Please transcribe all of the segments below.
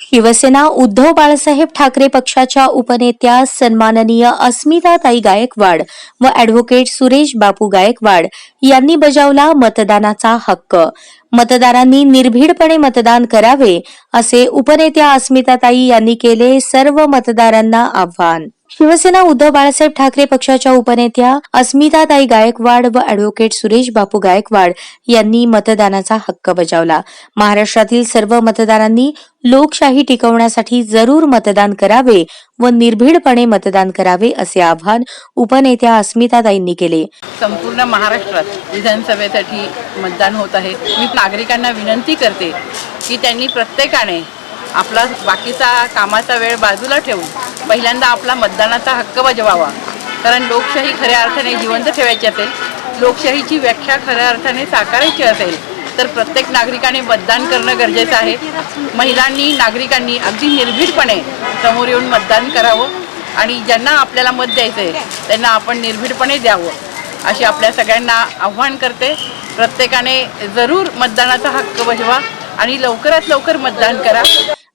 शिवसेना उद्धव बाळासाहेब ठाकरे पक्षाच्या उपनेत्या सन्माननीय अस्मिताताई गायकवाड व ॲडव्होकेट सुरेश बापू गायकवाड यांनी बजावला मतदानाचा हक्क। मतदारांनी निर्भीडपणे मतदान करावे असे उपनेत्या अस्मिताताई यांनी केले सर्व मतदारांना आव्हान। शिवसेना उद्धव बाळासाहेब ठाकरे पक्षाच्या उपनेत्या अस्मिताताई गायकवाड व ॲडव्होकेट सुरेश बापू गायकवाड यांनी मतदानाचा हक्क बजावला। महाराष्ट्रातील सर्व मतदारांनी लोकशाही टिकवण्यासाठी जरूर मतदान करावे व निर्भीडपणे मतदान करावे असे आवाहन उपनेत्या अस्मिताताईंनी केले। संपूर्ण महाराष्ट्रात विधानसभेसाठी मतदान होत आहे। मी नागरिकांना विनंती करते की त्यांनी प्रत्येकाने आपला बाकीचा कामाचा वेळ बाजूला ठेवून पहिल्यांदा आपला मतदानाचा हक्क बजवावा। कारण लोकशाही खऱ्या अर्थाने जिवंत ठेवायची असेल, लोकशाहीची व्याख्या खऱ्या अर्थाने साकारायची असेल तर प्रत्येक नागरिकाने मतदान करणं गरजेचं आहे। महिलांनी, नागरिकांनी अगदी निर्भीडपणे समोर येऊन मतदान करावं आणि ज्यांना आपल्याला मत द्यायचं आहे त्यांना आपण निर्भीडपणे द्यावं अशी आपल्या सगळ्यांना आव्हान करते। प्रत्येकाने जरूर मतदानाचा हक्क बजवा आणि लवकरात लवकर मतदान करा।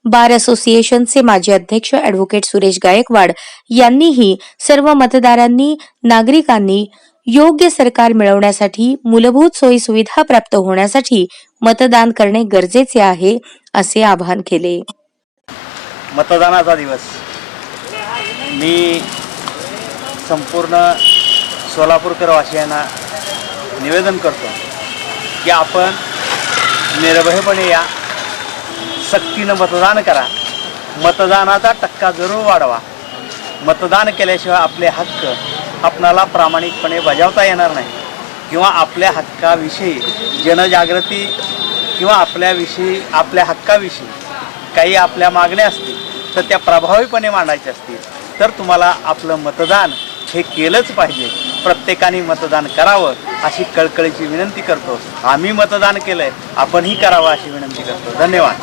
बार असोसिएशनचे माजी अध्यक्ष ॲडव्होकेट सुरेश गायकवाड यांनीही सर्व मतदारांनी, नागरिकांनी योग्य सरकार मिळवण्यासाठी, मूलभूत सोयी सुविधा प्राप्त होण्यासाठी मतदान करणे गरजेचे आहे असे आवाहन केले। मतदानाचा दिवस मी संपूर्ण सोलापूरकर वासियांना निवेदन करतो की आपण निर्भयपणे या, सक्तीनं मतदान करा, मतदानाचा टक्का जरूर वाढवा। मतदान केल्याशिवाय आपले हक्क आपणाला प्रामाणिकपणे बजावता येणार नाही किंवा आपल्या हक्काविषयी जनजागृती किंवा आपल्या हक्काविषयी काही आपल्या मागण्या असतील तर त्या प्रभावीपणे मांडायच्या असतील तर तुम्हाला आपलं मतदान हे केलंच पाहिजे। प्रत्येकाने मतदान करावं अशी कळकळीची विनंती करतो। आम्ही मतदान केलंय, आपणही करावं अशी विनंती करतो। धन्यवाद।